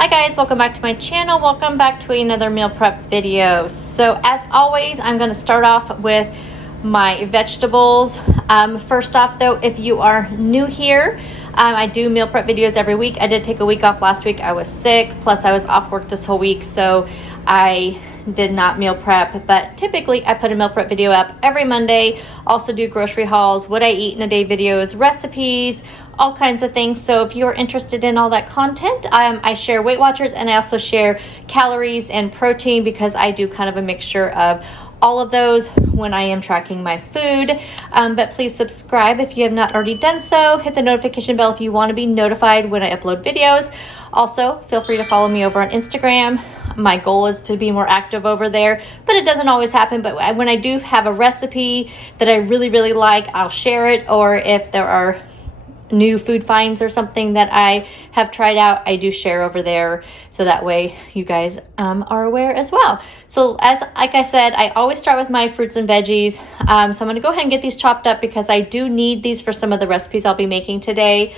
Hi guys, welcome back to my channel. Welcome back to another meal prep video. So as always, I'm going to start off with my vegetables. First off though, if you are new here, I do meal prep videos every week. I did take a week off last week. I was sick, plus I was off work this whole week, so I did not meal prep, but typically I put a meal prep video up every Monday. Also do grocery hauls, what I eat in a day videos, recipes, all kinds of things. So if you're interested in all that content, I share Weight Watchers, and I also share calories and protein because I do kind of a mixture of all of those when I am tracking my food. But please subscribe if you have not already done so. Hit the notification bell if you want to be notified when I upload videos. Also, feel free to follow me over on Instagram. My goal is to be more active over there, but it doesn't always happen. But when I do have a recipe that I really like, I'll share it. Or if there are new food finds or something that I have tried out, I do share over there, so that way you guys are aware as well. So like I said, I always start with my fruits and veggies. So I'm going to go ahead and get these chopped up because I do need these for some of the recipes I'll be making today.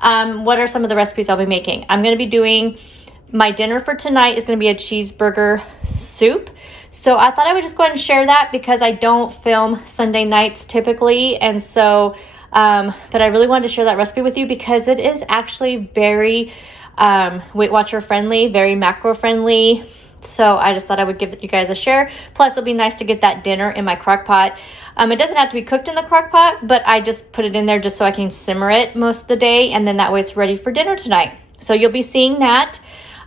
What are some of the recipes I'll be making? I'm going to be doing, my dinner for tonight is going to be a cheeseburger soup. So I thought I would just go ahead and share that because I don't film Sunday nights typically, and so but I really wanted to share that recipe with you because it is actually very Weight Watcher friendly, very macro friendly. So I just thought I would give you guys a share. Plus it'll be nice to get that dinner in my crock pot. It doesn't have to be cooked in the crock pot, but I just put it in there just so I can simmer it most of the day, and then that way it's ready for dinner tonight. So you'll be seeing that.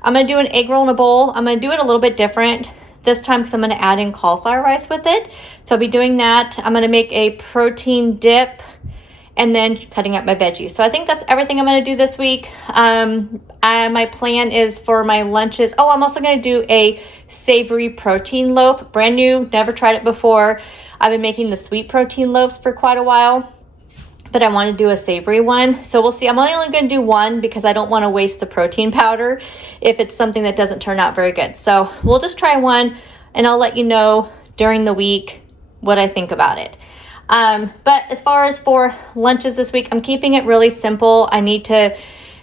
I'm going to do an egg roll in a bowl. I'm going to do it a little bit different this time because I'm going to add in cauliflower rice with it. So I'll be doing that. I'm going to make a protein dip and then cutting up my veggies. So I think that's everything I'm going to do this week. My plan is for my lunches. Oh, I'm also going to do a savory protein loaf. Brand new, never tried it before. I've been making the sweet protein loaves for quite a while, but I want to do a savory one. So we'll see. I'm only going to do one because I don't want to waste the protein powder if it's something that doesn't turn out very good. So we'll just try one, and I'll let you know during the week what I think about it. But as far as for lunches this week, I'm keeping it really simple. I need to,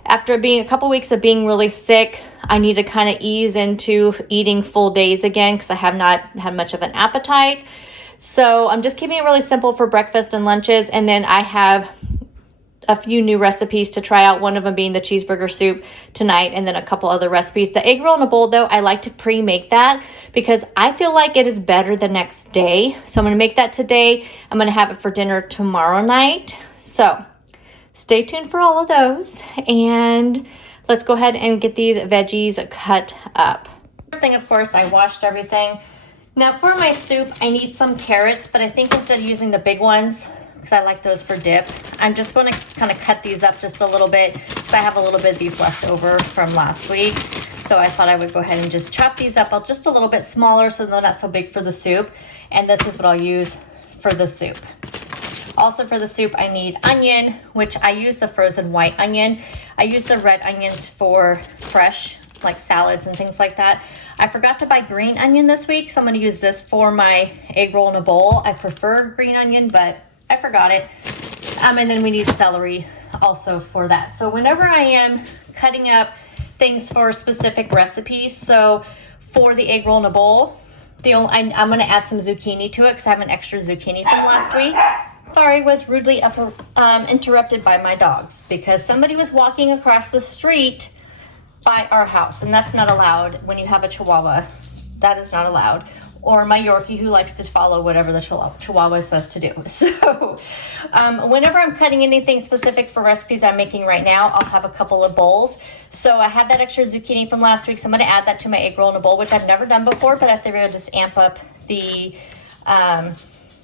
after being a couple weeks of being really sick, I need to kind of ease into eating full days again because I have not had much of an appetite. So I'm just keeping it really simple for breakfast and lunches. And then I have a few new recipes to try out, one of them being the cheeseburger soup tonight, and then a couple other recipes. The egg roll in a bowl, though, I like to pre-make that because I feel like it is better the next day. So I'm going to make that today. I'm going to have it for dinner tomorrow night. So stay tuned for all of those, and let's go ahead and get these veggies cut up. First thing, of course, I washed everything. Now for my soup, I need some carrots, but I think instead of using the big ones, because I like those for dip, I'm just going to kind of cut these up just a little bit because I have a little bit of these left over from last week. So I thought I would go ahead and just chop these up just a little bit smaller so they're not so big for the soup. And this is what I'll use for the soup. Also for the soup, I need onion, which I use the frozen white onion. I use the red onions for fresh, like salads and things like that. I forgot to buy green onion this week, so I'm going to use this for my egg roll in a bowl. I prefer green onion, but I forgot it. And then we need celery also for that. So whenever I am cutting up things for specific recipes, so for the egg roll in a bowl, I'm going to add some zucchini to it because I have an extra zucchini from last week. Sorry, was rudely interrupted by my dogs because somebody was walking across the street by our house, and that's not allowed when you have a Chihuahua. That is not allowed. Or my Yorkie who likes to follow whatever the Chihuahua says to do. So whenever I'm cutting anything specific for recipes I'm making right now, I'll have a couple of bowls. So I had that extra zucchini from last week, so I'm going to add that to my egg roll in a bowl, which I've never done before, but I figured I'd just amp up the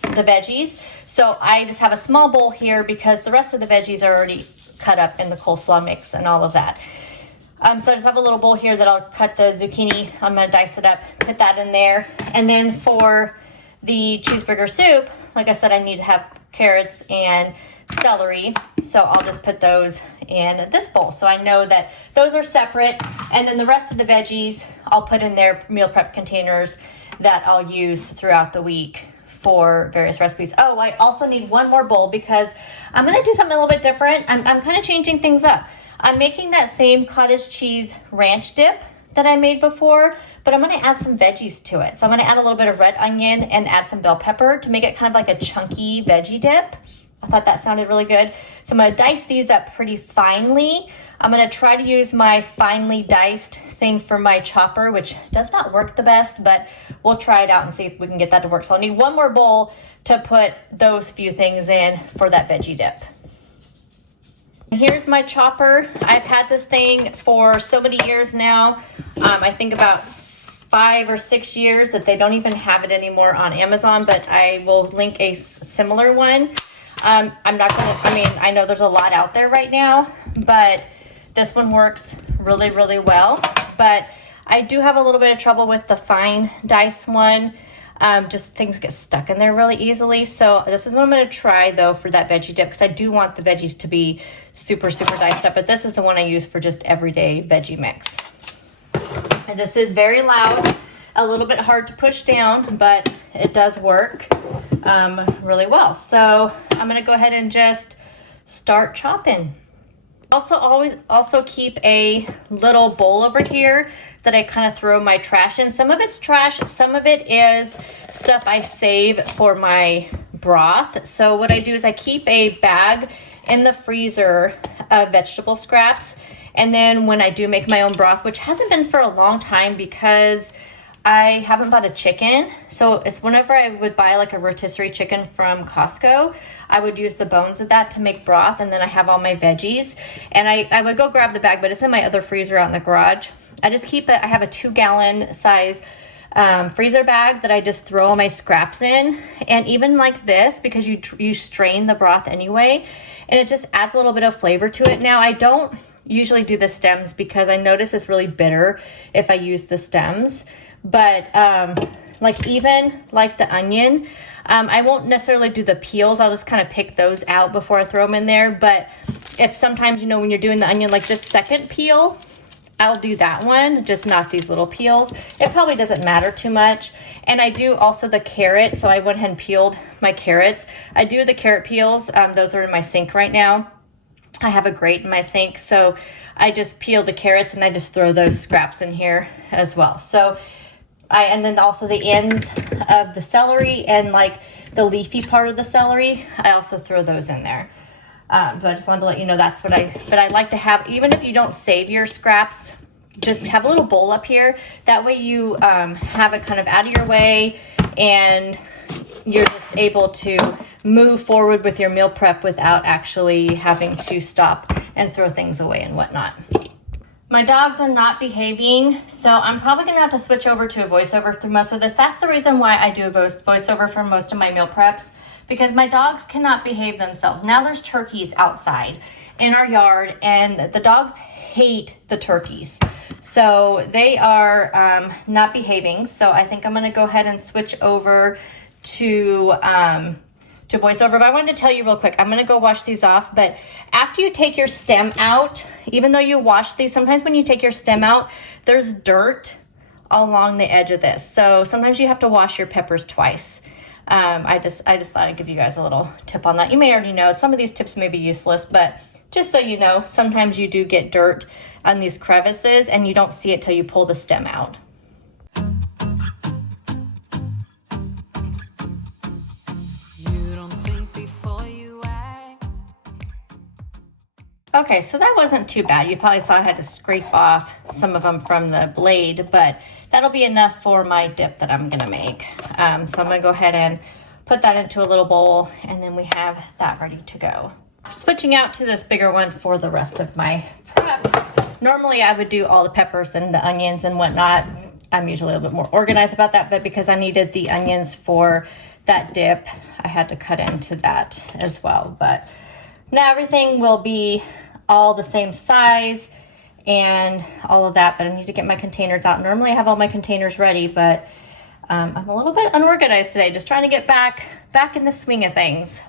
veggies. So I just have a small bowl here because the rest of the veggies are already cut up in the coleslaw mix and all of that. So I just have a little bowl here that I'll cut the zucchini. I'm going to dice it up, put that in there. And then for the cheeseburger soup, like I said, I need to have carrots and celery. So I'll just put those in this bowl. So I know that those are separate. And then the rest of the veggies, I'll put in their meal prep containers that I'll use throughout the week for various recipes. Oh, I also need one more bowl because I'm going to do something a little bit different. I'm kind of changing things up. I'm making that same cottage cheese ranch dip that I made before, but I'm gonna add some veggies to it. So I'm gonna add a little bit of red onion and add some bell pepper to make it kind of like a chunky veggie dip. I thought that sounded really good. So I'm gonna dice these up pretty finely. I'm gonna try to use my finely diced thing for my chopper, which does not work the best, but we'll try it out and see if we can get that to work. So I'll need one more bowl to put those few things in for that veggie dip. Here's my chopper. I've had this thing for so many years now. I think about 5 or 6 years that they don't even have it anymore on Amazon, but I will link a similar one. I'm not gonna, I know there's a lot out there right now, but this one works really, really well. But I do have a little bit of trouble with the fine dice one. Just things get stuck in there really easily. So this is what I'm gonna try though for that veggie dip, because I do want the veggies to be super, super diced up, but this is the one I use for just everyday veggie mix. And this is very loud, a little bit hard to push down, but it does work really well. So I'm gonna go ahead and just start chopping. Also keep a little bowl over here that I kind of throw my trash in. Some of it's trash, some of it is stuff I save for my broth. So what I do is I keep a bag in the freezer of vegetable scraps. And then when I do make my own broth, which hasn't been for a long time because I haven't bought a chicken. So it's whenever I would buy like a rotisserie chicken from Costco, I would use the bones of that to make broth, and then I have all my veggies. And I would go grab the bag, but it's in my other freezer out in the garage. I just keep it, I have a 2-gallon size freezer bag that I just throw all my scraps in. And even like this, because you strain the broth anyway, and it just adds a little bit of flavor to it. Now I don't usually do the stems because I notice it's really bitter if I use the stems. But like even like the onion, I won't necessarily do the peels. I'll just kind of pick those out before I throw them in there. But if sometimes, you know, when you're doing the onion, like this second peel, I'll do that one, just not these little peels. It probably doesn't matter too much. And I do also the carrot. So I went ahead and peeled my carrots. I do the carrot peels. Those are in my sink right now. I have a grate in my sink. So I just peel the carrots and I just throw those scraps in here as well. So and then also the ends of the celery and like the leafy part of the celery, I also throw those in there. But I just wanted to let you know that's what but I like to have, even if you don't save your scraps, just have a little bowl up here. That way you have it kind of out of your way and you're just able to move forward with your meal prep without actually having to stop and throw things away and whatnot. My dogs are not behaving, so I'm probably gonna have to switch over to a voiceover through most of this. That's the reason why I do a voiceover for most of my meal preps, because my dogs cannot behave themselves. Now there's turkeys outside in our yard, and the dogs hate the turkeys. So they are not behaving. So I think I'm gonna go ahead and switch over to voiceover. But I wanted to tell you real quick, I'm gonna go wash these off, but after you take your stem out, even though you wash these, sometimes when you take your stem out, there's dirt along the edge of this. So sometimes you have to wash your peppers twice. I just thought I'd give you guys a little tip on that. You may already know, some of these tips may be useless, but just so you know, sometimes you do get dirt on these crevices and you don't see it till you pull the stem out. Okay, so that wasn't too bad. You probably saw I had to scrape off some of them from the blade, but that'll be enough for my dip that I'm gonna make. So I'm gonna go ahead and put that into a little bowl, and then we have that ready to go. Switching out to this bigger one for the rest of my prep. Normally I would do all the peppers and the onions and whatnot. I'm usually a little bit more organized about that, but because I needed the onions for that dip, I had to cut into that as well. But now everything will be all the same size and all of that, but I need to get my containers out. Normally I have all my containers ready, but I'm a little bit unorganized today, just trying to get back in the swing of things.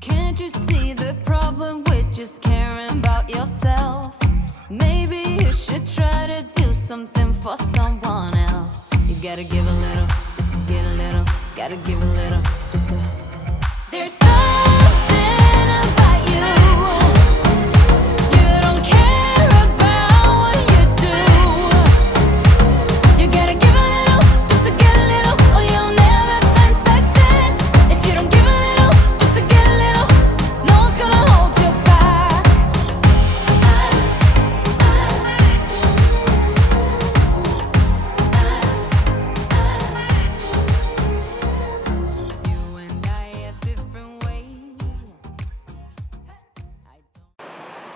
Can't you see the problem with just caring about yourself? Maybe you should try to do something for someone else. You gotta give a little, just to get a little. Gotta give a little, just to... There's so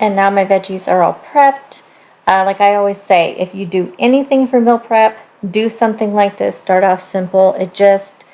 And now my veggies are all prepped. Like I always say, if you do anything for meal prep, do something like this. Start off simple. It just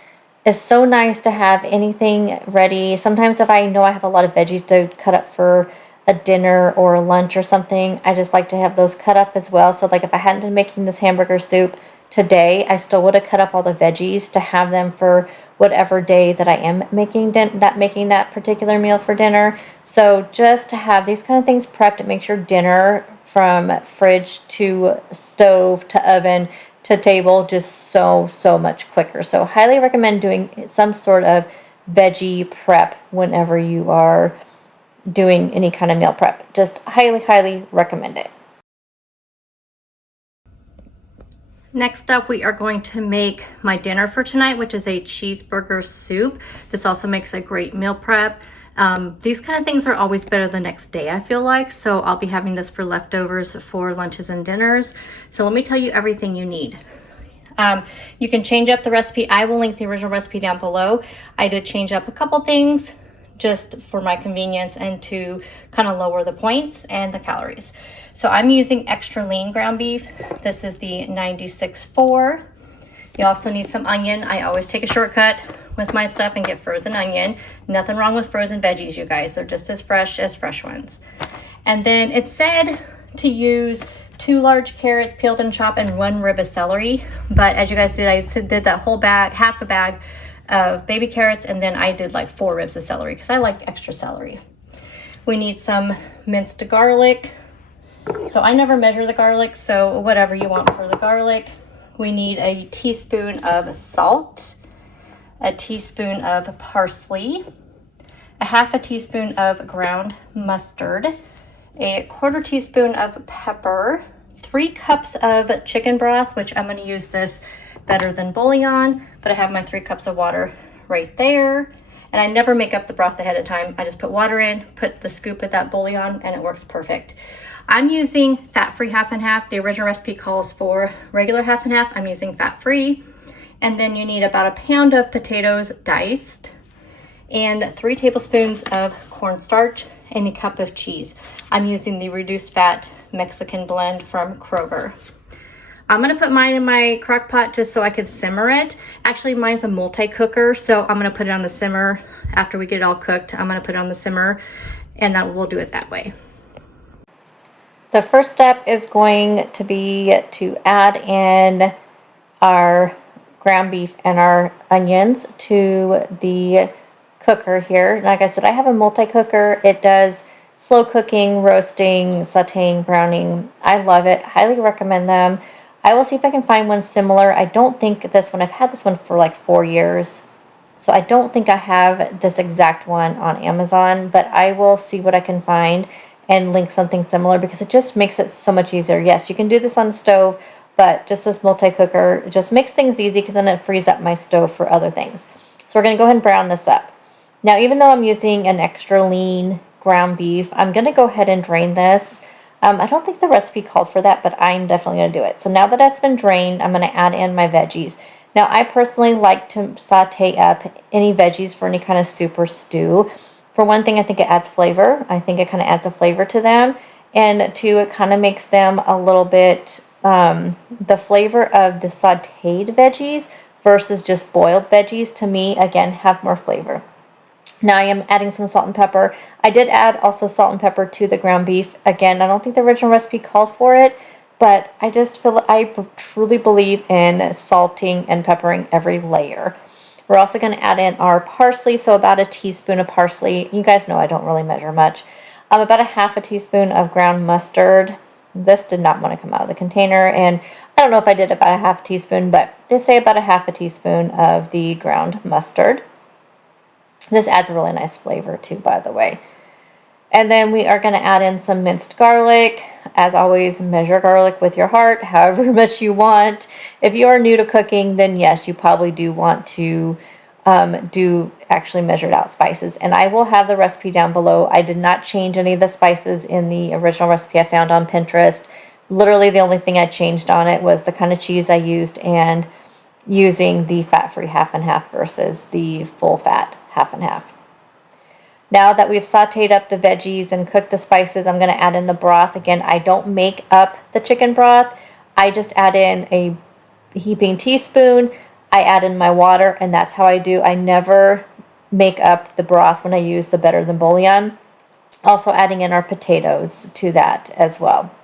is so nice to have anything ready. Sometimes if I know I have a lot of veggies to cut up for a dinner or a lunch or something, I just like to have those cut up as well. So like if I hadn't been making this hamburger soup today, I still would have cut up all the veggies to have them for whatever day that I am making that particular meal for dinner. So just to have these kind of things prepped, it makes your dinner from fridge to stove to oven to table just so much quicker. So highly recommend doing some sort of veggie prep whenever you are doing any kind of meal prep. Just highly recommend it. Next up, we are going to make my dinner for tonight, which is a cheeseburger soup. This also makes a great meal prep. These kind of things are always better the next day, I feel like. So I'll be having this for leftovers for lunches and dinners. So let me tell you everything you need. You can change up the recipe. I will link the original recipe down below. I did change up a couple things just for my convenience and to kind of lower the points and the calories. So I'm using extra lean ground beef. This is the 96.4. You also need some onion. I always take a shortcut with my stuff and get frozen onion. Nothing wrong with frozen veggies, you guys. They're just as fresh ones. And then it said to use 2 large carrots peeled and chopped and 1 rib of celery. But as you guys did, I did that whole bag, half a bag of baby carrots, and then I did like 4 ribs of celery because I like extra celery. We need some minced garlic. So I never measure the garlic, so whatever you want for the garlic. We need a teaspoon of salt, a teaspoon of parsley, a half a teaspoon of ground mustard, a 1/4 teaspoon of pepper, 3 cups of chicken broth, which I'm going to use this better than bouillon, but I have my 3 cups of water right there. And I never make up the broth ahead of time. I just put water in, put the scoop of that bouillon, and it works perfect. I'm using fat-free half and half. The original recipe calls for regular half and half. I'm using fat-free. And then you need about 1 pound of potatoes diced and 3 tablespoons of cornstarch and a cup of cheese. I'm using the reduced fat Mexican blend from Kroger. I'm gonna put mine in my crock pot just so I could simmer it. Actually, mine's a multi-cooker, so I'm gonna put it on the simmer. After we get it all cooked, I'm gonna put it on the simmer, and then we'll do it that way. The first step is going to be to add in our ground beef and our onions to the cooker here. Like I said, I have a multi-cooker. It does slow cooking, roasting, sauteing, browning. I love it. Highly recommend them. I will see if I can find one similar. I don't think this one, I've had this one for like 4 years. So I don't think I have this exact one on Amazon, but I will see what I can find and link something similar because it just makes it so much easier. Yes, you can do this on the stove, but just this multi-cooker just makes things easy because then it frees up my stove for other things. So we're going to go ahead and brown this up. Now, even though I'm using an extra lean ground beef, I'm going to go ahead and drain this. I don't think the recipe called for that, but I'm definitely going to do it. So now that that's been drained, I'm going to add in my veggies. Now, I personally like to saute up any veggies for any kind of soup or stew. For one thing, I think it adds flavor. I think it kind of adds a flavor to them. And two, it kind of makes them a little bit, the flavor of the sauteed veggies versus just boiled veggies, to me, again, have more flavor. Now I am adding some salt and pepper. I did add also salt and pepper to the ground beef. Again, I don't think the original recipe called for it, but I just feel I truly believe in salting and peppering every layer. We're also going to add in our parsley, so about a teaspoon of parsley. You guys know I don't really measure much. About a half a teaspoon of ground mustard. This did not want to come out of the container, and I don't know if I did about a half teaspoon, but they say about a half a teaspoon of the ground mustard. This adds a really nice flavor too, by the way. And then we are going to add in some minced garlic. As always, measure garlic with your heart, however much you want. If you are new to cooking, then yes, you probably do want to do actually measured out spices. And I will have the recipe down below. I did not change any of the spices in the original recipe I found on Pinterest. Literally the only thing I changed on it was the kind of cheese I used and using the fat-free half and half versus the full fat half and half. Now that we've sauteed up the veggies and cooked the spices, I'm going to add in the broth. Again, I don't make up the chicken broth. I just add in a heaping teaspoon. I add in my water, and that's how I do. I never make up the broth when I use the Better Than bouillon. Also adding in our potatoes to that as well.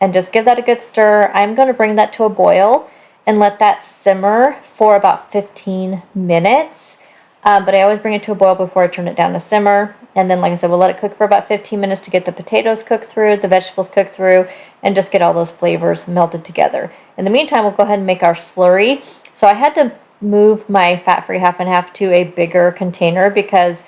And just give that a good stir. I'm going to bring that to a boil and let that simmer for about 15 minutes. But I always bring it to a boil before I turn it down to simmer. And then, like I said, we'll let it cook for about 15 minutes to get the potatoes cooked through, the vegetables cooked through, and just get all those flavors melted together. In the meantime, we'll go ahead and make our slurry. So I had to move my fat-free half and half to a bigger container because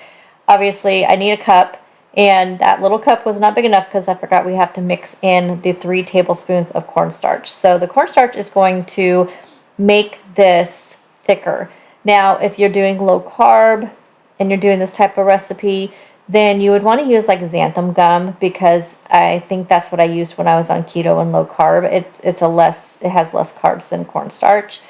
obviously I need a cup, and that little cup was not big enough because I forgot we have to mix in the 3 tablespoons of cornstarch. So the cornstarch is going to make this thicker. Now, if you're doing low carb and you're doing this type of recipe, then you would want to use like xanthan gum, because I think that's what I used when I was on keto and low carb. It has less carbs than cornstarch.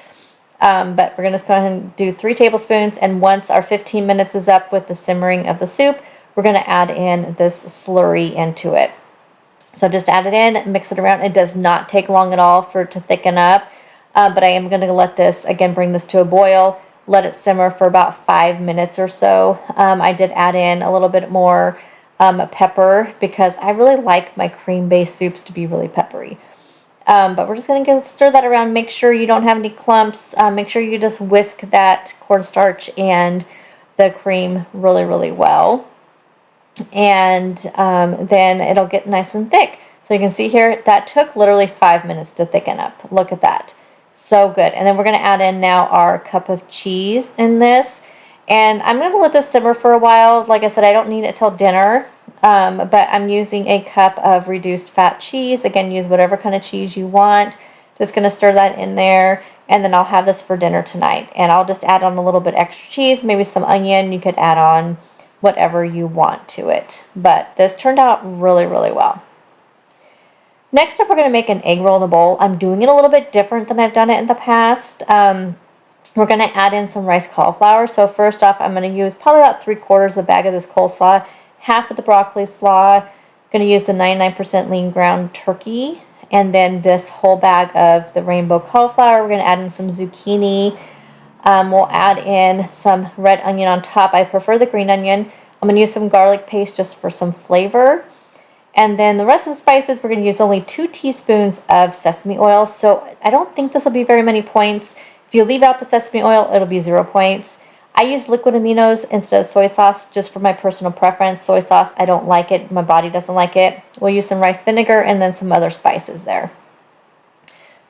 But we're going to go ahead and do 3 tablespoons. And once our 15 minutes is up with the simmering of the soup, we're going to add in this slurry into it. So just add it in, mix it around. It does not take long at all for it to thicken up. But I am going to let this, again, bring this to a boil. Let it simmer for about 5 minutes or so. I did add in a little bit more pepper because I really like my cream-based soups to be really peppery. But we're just going to stir that around. Make sure you don't have any clumps. Make sure you just whisk that cornstarch and the cream really, really well. And then it'll get nice and thick. So you can see here, that took literally 5 minutes to thicken up. Look at that. So good. And then we're going to add in now our cup of cheese in this. And I'm going to let this simmer for a while. Like I said, I don't need it till dinner. But I'm using a cup of reduced fat cheese. Again, use whatever kind of cheese you want. Just going to stir that in there. And then I'll have this for dinner tonight. And I'll just add on a little bit extra cheese, maybe some onion. You could add on whatever you want to it. But this turned out really, really well. Next up, we're going to make an egg roll in a bowl. I'm doing it a little bit different than I've done it in the past. We're going to add in some rice cauliflower. So first off, I'm going to use probably about 3/4 of the bag of this coleslaw, half of the broccoli slaw. I'm going to use the 99% lean ground turkey, and then this whole bag of the rainbow cauliflower. We're going to add in some zucchini. We'll add in some red onion on top. I prefer the green onion. I'm going to use some garlic paste just for some flavor. And then the rest of the spices, we're going to use only 2 teaspoons of sesame oil. So I don't think this will be very many points. If you leave out the sesame oil, it'll be 0 points. I use liquid aminos instead of soy sauce just for my personal preference. Soy sauce, I don't like it. My body doesn't like it. We'll use some rice vinegar and then some other spices there.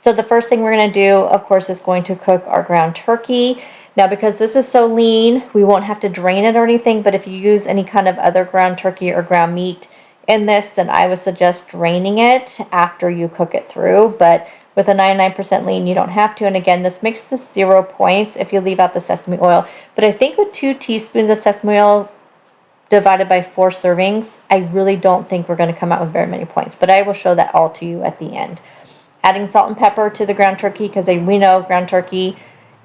So the first thing we're going to do, of course, is going to cook our ground turkey. Now, because this is so lean, we won't have to drain it or anything. But if you use any kind of other ground turkey or ground meat in this, then I would suggest draining it after you cook it through. But with a 99% lean, you don't have to. And again, this makes this 0 points if you leave out the sesame oil. But I think with 2 teaspoons of sesame oil divided by 4 servings, I really don't think we're going to come out with very many points. But I will show that all to you at the end. Adding salt and pepper to the ground turkey, because we know ground turkey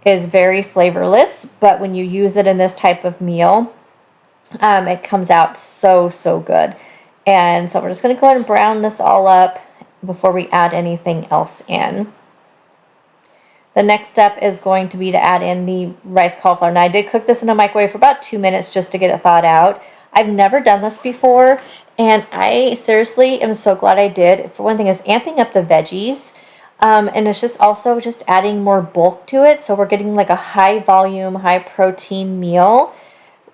is very flavorless. But when you use it in this type of meal, it comes out so, so good. And so we're just going to go ahead and brown this all up before we add anything else in. The next step is going to be to add in the rice cauliflower. Now, I did cook this in a microwave for about 2 minutes just to get it thawed out. I've never done this before, and I seriously am so glad I did. For one thing, is amping up the veggies, and it's just also just adding more bulk to it. So we're getting like a high volume, high protein meal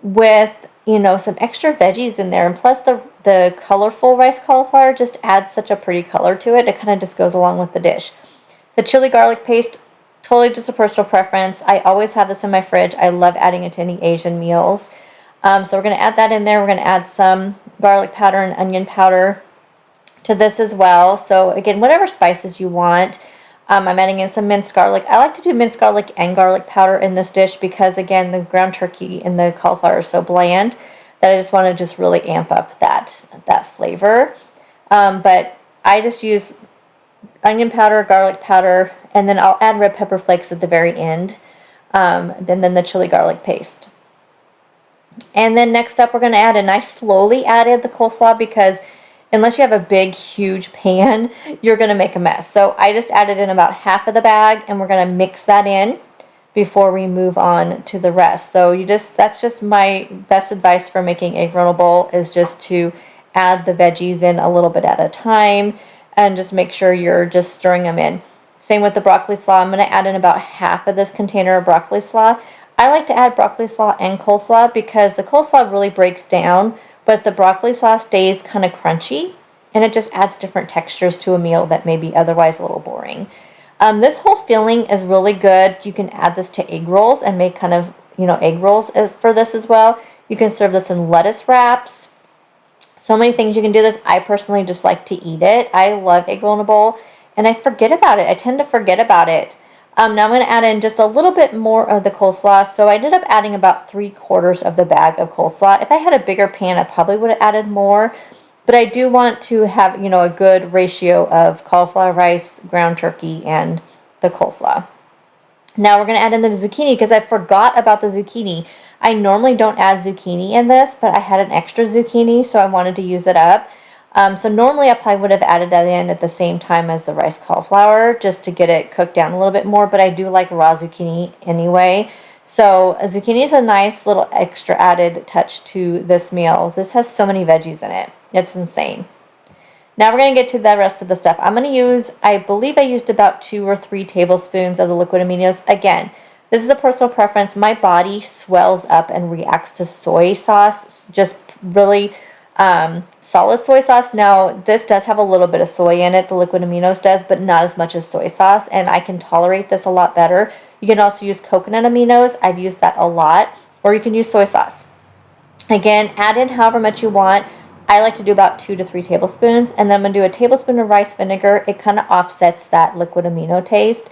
with, you know, some extra veggies in there. And plus the colorful rice cauliflower just adds such a pretty color to it. It kind of just goes along with the dish. The chili garlic paste, totally just a personal preference. I always have this in my fridge. I love adding it to any Asian meals. So we're going to add that in there. We're going to add some garlic powder and onion powder to this as well. So again, whatever spices you want. I'm adding in some minced garlic. I like to do minced garlic and garlic powder in this dish because, again, the ground turkey and the cauliflower are so bland that I just want to just really amp up that flavor. But I just use onion powder, garlic powder, and then I'll add red pepper flakes at the very end, and then the chili garlic paste. And then next up, we're going to add in, I slowly added the coleslaw because unless you have a big, huge pan, you're going to make a mess. So I just added in about half of the bag, and we're going to mix that in before we move on to the rest. So that's just my best advice for making egg roll bowl, is just to add the veggies in a little bit at a time and just make sure you're just stirring them in. Same with the broccoli slaw. I'm going to add in about half of this container of broccoli slaw. I like to add broccoli slaw and coleslaw because the coleslaw really breaks down, but the broccoli slaw stays kind of crunchy, and it just adds different textures to a meal that may be otherwise a little boring. This whole filling is really good. You can add this to egg rolls and make kind of, egg rolls for this as well. You can serve this in lettuce wraps. So many things you can do this. I personally just like to eat it. I love egg roll in a bowl, and I forget about it. I tend to forget about it. Now I'm going to add in just a little bit more of the coleslaw. So I ended up adding about 3/4 of the bag of coleslaw. If I had a bigger pan, I probably would have added more. But I do want to have, a good ratio of cauliflower rice, ground turkey, and the coleslaw. Now we're going to add in the zucchini because I forgot about the zucchini. I normally don't add zucchini in this, but I had an extra zucchini, so I wanted to use it up. So normally I probably would have added that in at the same time as the rice cauliflower just to get it cooked down a little bit more, but I do like raw zucchini anyway. So a zucchini is a nice little extra added touch to this meal. This has so many veggies in it. It's insane. Now we're going to get to the rest of the stuff. I'm going to use, I believe I used about 2 or 3 tablespoons of the liquid aminos. Again, this is a personal preference. My body swells up and reacts to soy sauce, just really solid soy sauce. Now, this does have a little bit of soy in it, the liquid aminos does, but not as much as soy sauce, and I can tolerate this a lot better. You can also use coconut aminos. I've used that a lot, or you can use soy sauce. Again, add in however much you want. I like to do about 2 to 3 tablespoons, and then I'm going to do a tablespoon of rice vinegar. It kind of offsets that liquid amino taste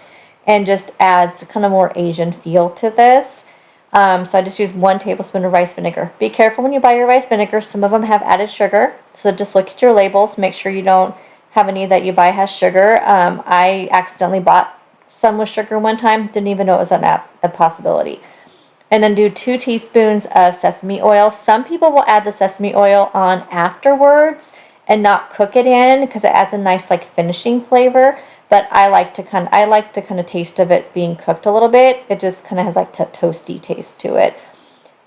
and just adds kind of more Asian feel to this. So I just use 1 tablespoon of rice vinegar. Be careful when you buy your rice vinegar. Some of them have added sugar, so just look at your labels. Make sure you don't have any that you buy has sugar. I accidentally bought some with sugar one time. Didn't even know it was a possibility. And then do 2 teaspoons of sesame oil. Some people will add the sesame oil on afterwards and not cook it in because it adds a nice finishing flavor. But I like the kind of taste of it being cooked a little bit. It just kind of has a toasty taste to it.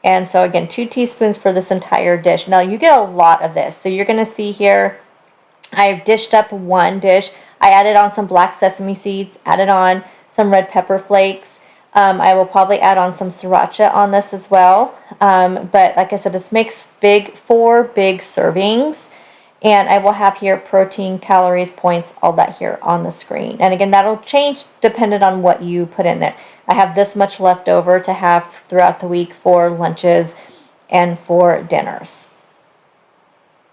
And so again, 2 teaspoons for this entire dish. Now you get a lot of this. So you're going to see here, I've dished up 1 dish. I added on some black sesame seeds, added on some red pepper flakes. I will probably add on some sriracha on this as well. But like I said, this makes 4 big servings. And I will have here protein, calories, points, all that here on the screen. And again, that'll change depending on what you put in there. I have this much left over to have throughout the week for lunches and for dinners.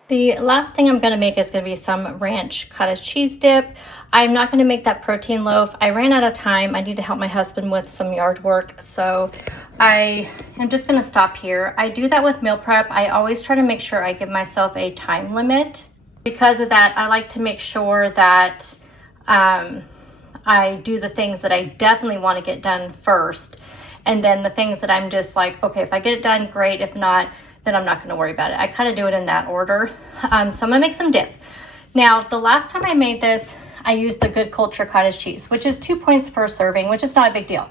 The last thing I'm going to make is going to be some ranch cottage cheese dip. I'm not going to make that protein loaf. I ran out of time. I need to help my husband with some yard work. So I am just going to stop here. I do that with meal prep. I always try to make sure I give myself a time limit. Because of that, I like to make sure that I do the things that I definitely want to get done first. And then the things that I'm just like, okay, if I get it done, great. If not, then I'm not going to worry about it. I kind of do it in that order. So I'm going to make some dip. Now, the last time I made this, I used the Good Culture cottage cheese, which is 2 points for a serving, which is not a big deal.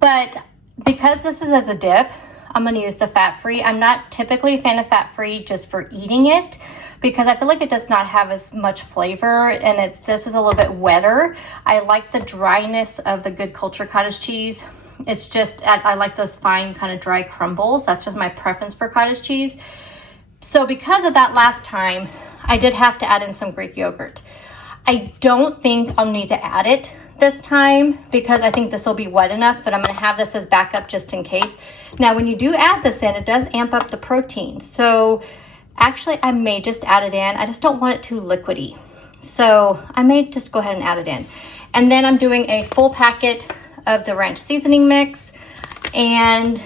But because this is as a dip, I'm going to use the fat-free. I'm not typically a fan of fat-free just for eating it because I feel like it does not have as much flavor, and this is a little bit wetter. I like the dryness of the Good Culture cottage cheese. It's just, I like those fine kind of dry crumbles. That's just my preference for cottage cheese. So because of that last time, I did have to add in some Greek yogurt. I don't think I'll need to add it this time because I think this will be wet enough, but I'm going to have this as backup just in case. Now, when you do add this in, it does amp up the protein. So actually, I may just add it in. I just don't want it too liquidy. So I may just go ahead and add it in. And then I'm doing a full packet of the ranch seasoning mix, and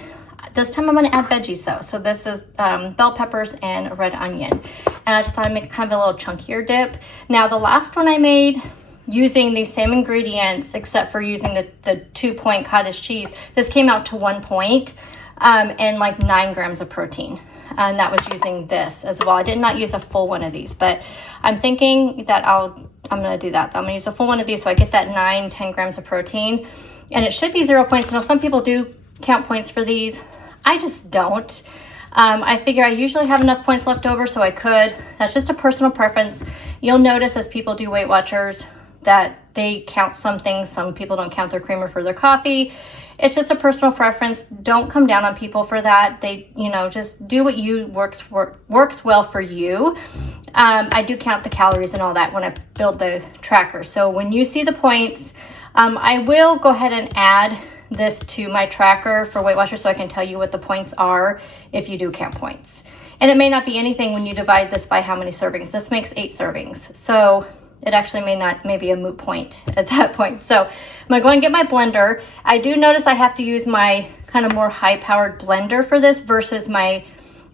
this time I'm going to add veggies though. So this is bell peppers and a red onion, and I just thought I'd make kind of a little chunkier dip. Now the last one I made using these same ingredients except for using the 2 point cottage cheese, this came out to 1 point. and like 9 grams of protein. And that was using this as well. I did not use a full one of these, but I'm thinking that I'm going to do that. I'm going to use a full one of these so I get that 10 grams of protein. And it should be 0 points. Now, some people do count points for these. I just don't. I figure I usually have enough points left over so I could. That's just a personal preference. You'll notice as people do Weight Watchers that they count some things. Some people don't count their creamer for their coffee. It's just a personal preference. Don't come down on people for that. They, just do what works well for you. I do count the calories and all that when I build the tracker. So when you see the points, I will go ahead and add this to my tracker for Weight Watchers so I can tell you what the points are if you do count points. And it may not be anything when you divide this by how many servings. This makes 8 servings. So it actually may be a moot point at that point. So I'm gonna go and get my blender. I do notice I have to use my kind of more high-powered blender for this versus my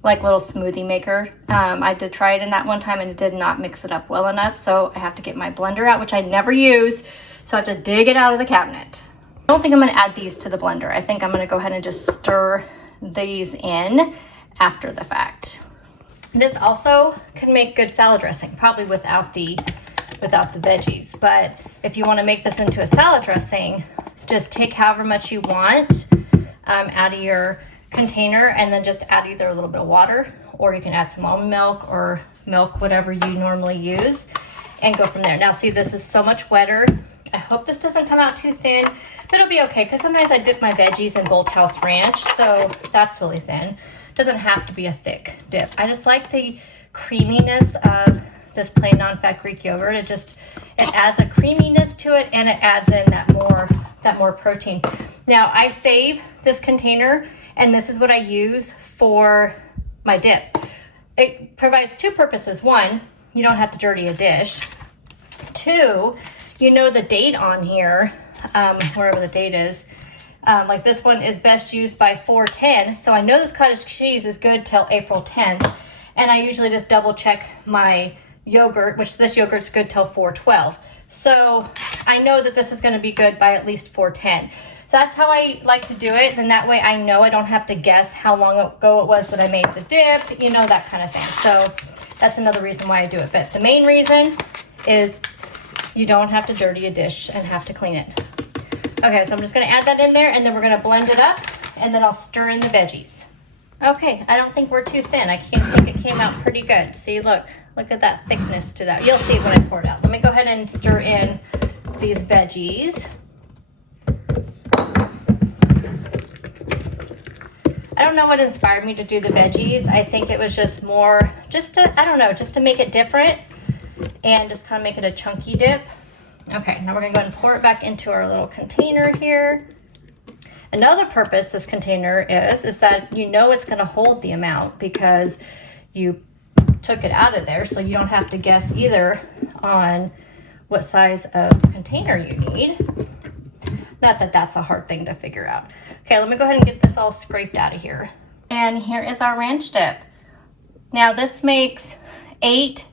like little smoothie maker. I did try it in that one time and it did not mix it up well enough. So I have to get my blender out, which I never use. So I have to dig it out of the cabinet. I don't think I'm gonna add these to the blender. I think I'm gonna go ahead and just stir these in after the fact. This also can make good salad dressing, probably without the veggies. But if you want to make this into a salad dressing, just take however much you want out of your container and then just add either a little bit of water, or you can add some almond milk or milk, whatever you normally use, and go from there. Now see, this is so much wetter. I hope this doesn't come out too thin, but it'll be okay because sometimes I dip my veggies in Bolthouse Ranch, so that's really thin. It doesn't have to be a thick dip. I just like the creaminess of this plain non-fat Greek yogurt. It adds a creaminess to it, and it adds in that more protein. Now I save this container, and this is what I use for my dip. It provides 2 purposes. 1, you don't have to dirty a dish. 2, you know the date on here, wherever the date is. Like this one is best used by 4/10, so I know this cottage cheese is good till April 10th, and I usually just double check my yogurt, which this yogurt's good till 4/12. So I know that this is going to be good by at least 4/10. So that's how I like to do it. Then that way I know I don't have to guess how long ago it was that I made the dip, that kind of thing. So that's another reason why I do it. But the main reason is you don't have to dirty a dish and have to clean it. Okay, so I'm just going to add that in there, and then we're going to blend it up, and then I'll stir in the veggies. Okay, I don't think we're too thin. I think it came out pretty good. See, look at that thickness to that. You'll see when I pour it out. Let me go ahead and stir in these veggies. I don't know what inspired me to do the veggies. I think it was just more, just to make it different and just kind of make it a chunky dip. Okay, now we're gonna go ahead and pour it back into our little container here. Another purpose this container is that it's gonna hold the amount because you took it out of there, so you don't have to guess either on what size of container you need. Not that that's a hard thing to figure out. Okay, let me go ahead and get this all scraped out of here. And here is our ranch dip. Now this makes 8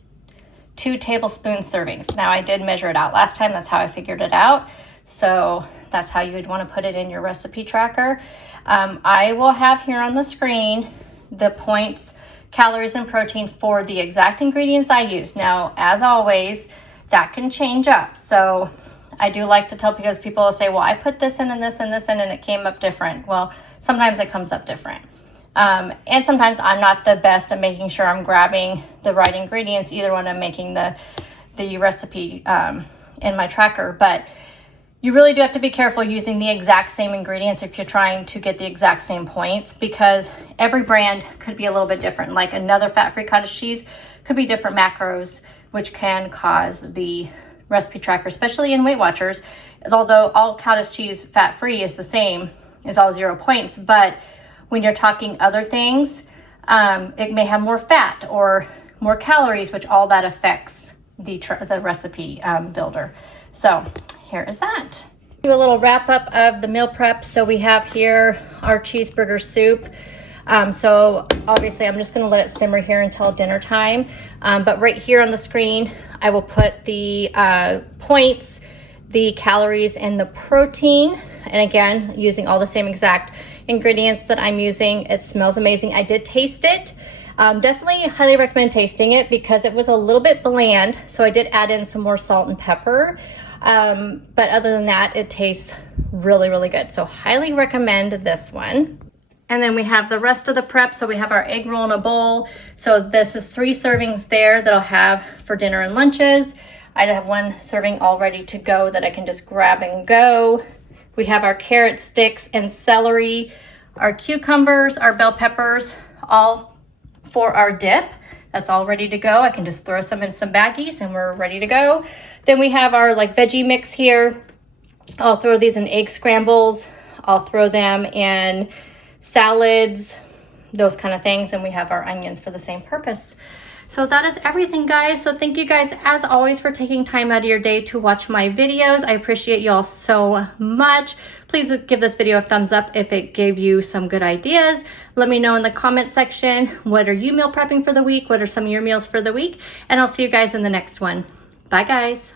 2-tablespoon servings. Now I did measure it out last time. That's how I figured it out. So that's how you would want to put it in your recipe tracker. I will have here on the screen the points, calories, and protein for the exact ingredients I use. Now, as always, that can change up. So I do like to tell, because people will say, well, I put this in and this and this in and it came up different. Well, sometimes it comes up different. And sometimes I'm not the best at making sure I'm grabbing the right ingredients, either when I'm making the recipe in my tracker. But you really do have to be careful using the exact same ingredients if you're trying to get the exact same points, because every brand could be a little bit different. Like another fat-free cottage cheese could be different macros, which can cause the recipe tracker, especially in Weight Watchers. Although all cottage cheese fat-free is the same, is all 0 points, but when you're talking other things, it may have more fat or more calories, which all that affects the recipe builder. So here is that. Do a little wrap up of the meal prep. So we have here our cheeseburger soup. So obviously I'm just gonna let it simmer here until dinner time. But right here on the screen, I will put the points, the calories, and the protein. And again, using all the same exact ingredients that I'm using. It smells amazing. I did taste it. Definitely highly recommend tasting it because it was a little bit bland. So I did add in some more salt and pepper. But other than that, it tastes really, really good. So highly recommend this one. And then we have the rest of the prep. So we have our egg roll in a bowl. So this is 3 servings there that I'll have for dinner and lunches. I have 1 serving all ready to go that I can just grab and go. We have our carrot sticks and celery, our cucumbers, our bell peppers, all for our dip. That's all ready to go. I can just throw some in some baggies and we're ready to go. Then we have our like veggie mix here. I'll throw these in egg scrambles. I'll throw them in salads, those kind of things. And we have our onions for the same purpose. So that is everything, guys. So thank you guys, as always, for taking time out of your day to watch my videos. I appreciate you all so much. Please give this video a thumbs up if it gave you some good ideas. Let me know in the comment section, what are you meal prepping for the week? What are some of your meals for the week? And I'll see you guys in the next one. Bye, guys.